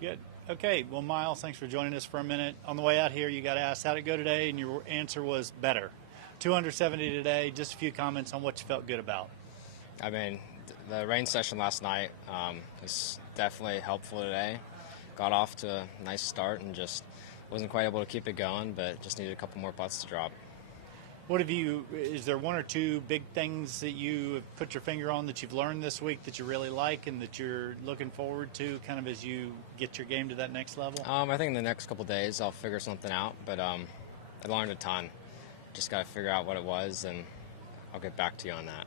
Good. Okay. Well, Miles, thanks for joining us for a minute. On the way out here, you got asked how'd it go today, and your answer was better. 270 today. Just a few comments on what you felt good about. I mean, the rain session last night was definitely helpful today. Got off to a nice start and just wasn't quite able to keep it going, but just needed a couple more putts to drop. Is there one or two big things that you have put your finger on that you've learned this week that you really like and that you're looking forward to kind of as you get your game to that next level? I think in the next couple days I'll figure something out, but I learned a ton. Just got to figure out what it was, and I'll get back to you on that.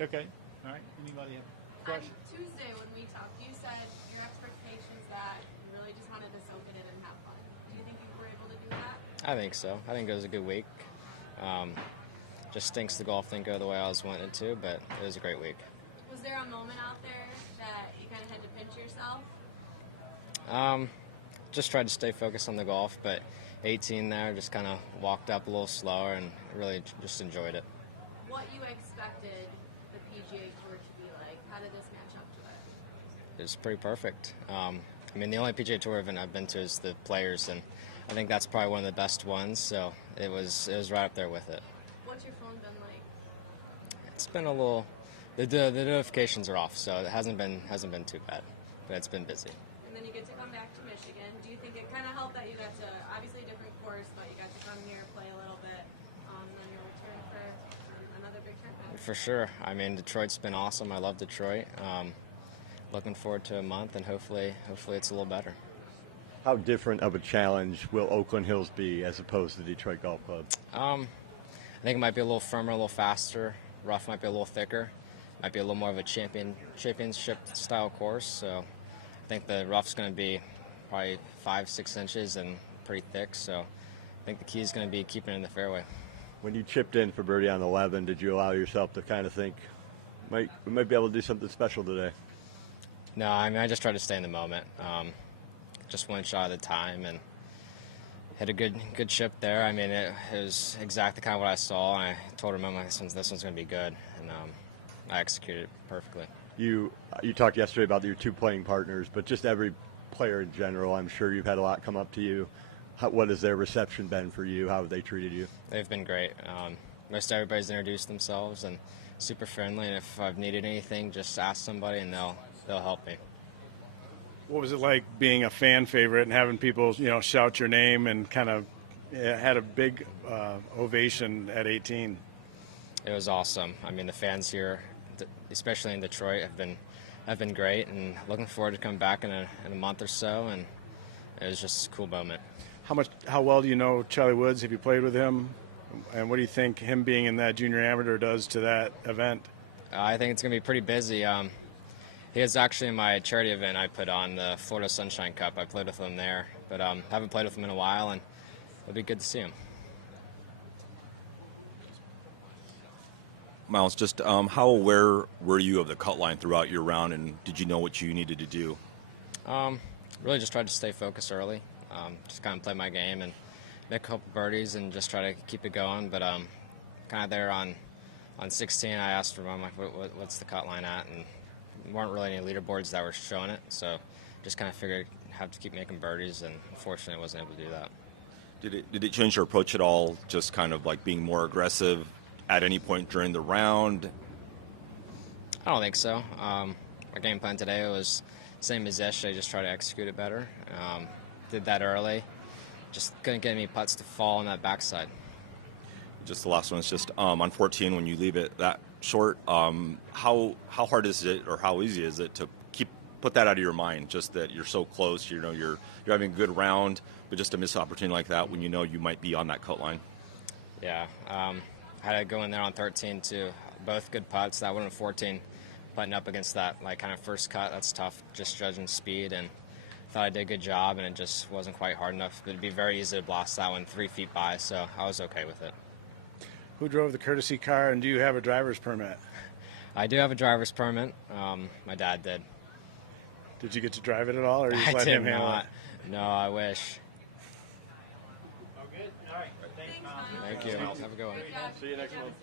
Okay. All right. Anybody have a question? On Tuesday when we talked, you said your expectations that you really just wanted to soak it in and have fun. Do you think you were able to do that? I think so. I think it was a good week. Just stinks the golf didn't go the way I was wanting it to, but it was a great week. Was there a moment out there that you kind of had to pinch yourself? Just tried to stay focused on the golf, but 18 there, just kind of walked up a little slower and really just enjoyed it. What you expected the PGA Tour to be like? How did this match up to it? It was pretty perfect. I mean, the only PGA Tour event I've been to is the Players, and I think that's probably one of the best ones, so it was right up there with it. What's your phone been like? It's been a little, the notifications are off, so it hasn't been too bad, but it's been busy. And then you get to come back to Michigan. Do you think it kind of helped that you got to, obviously a different course, but you got to come here, play a little bit, and then you'll return for another big tournament? For sure. I mean, Detroit's been awesome. I love Detroit. Looking forward to a month, and hopefully it's a little better. How different of a challenge will Oakland Hills be as opposed to Detroit Golf Club? I think it might be a little firmer, a little faster. Rough might be a little thicker. Might be a little more of a championship style course. So I think the rough's going to be probably 5-6 inches and pretty thick. So I think the key is going to be keeping it in the fairway. When you chipped in for birdie on 11, did you allow yourself to kind of think, we might be able to do something special today? No, I mean, I just tried to stay in the moment. Just one shot at a time and hit a good chip there. I mean, it was exactly kind of what I saw, and I told him, this one's going to be good, and I executed it perfectly. You talked yesterday about your two playing partners, but just every player in general, I'm sure you've had a lot come up to you. What has their reception been for you? How have they treated you? They've been great. Most everybody's introduced themselves and super friendly, and if I've needed anything, just ask somebody and they'll help me. What was it like being a fan favorite and having people, shout your name and kind of had a big ovation at 18? It was awesome. I mean, the fans here, especially in Detroit, have been great, and looking forward to coming back in a month or so. And it was just a cool moment. How well do you know Charlie Woods? Have you played with him? And what do you think him being in that junior amateur does to that event? I think it's going to be pretty busy. He was actually in my charity event I put on, the Florida Sunshine Cup. I played with him there, but haven't played with him in a while, and it'll be good to see him. Miles, just how aware were you of the cut line throughout your round, and did you know what you needed to do? Really just tried to stay focused early, just kind of play my game and make a couple birdies and just try to keep it going. But kind of there on 16, I asked for what's the cut line at, and weren't really any leaderboards that were showing it, so just kind of figured I'd have to keep making birdies, and unfortunately I wasn't able to do that. Did it change your approach at all, just kind of like being more aggressive at any point during the round? I don't think so. My game plan today was the same as yesterday, just try to execute it better. Did that early. Just couldn't get any putts to fall on that backside. Just the last one is just on 14 when you leave it that short. How hard is it, or how easy is it to put that out of your mind? Just that you're so close, you're having a good round, but just a missed opportunity like that when you know you might be on that cut line. Yeah, I had to go in there on 13 too. Both good putts. That one on 14, putting up against that kind of first cut. That's tough. Just judging speed, and thought I did a good job, and it just wasn't quite hard enough. But it'd be very easy to blast that one 3 feet by, so I was okay with it. Who drove the courtesy car, and do you have a driver's permit? I do have a driver's permit. My dad did. Did you get to drive it at all, or you just let him handle it? No, I wish. Oh, good. All right. Thanks, Tom. Thank you. Have a good one. See you next month.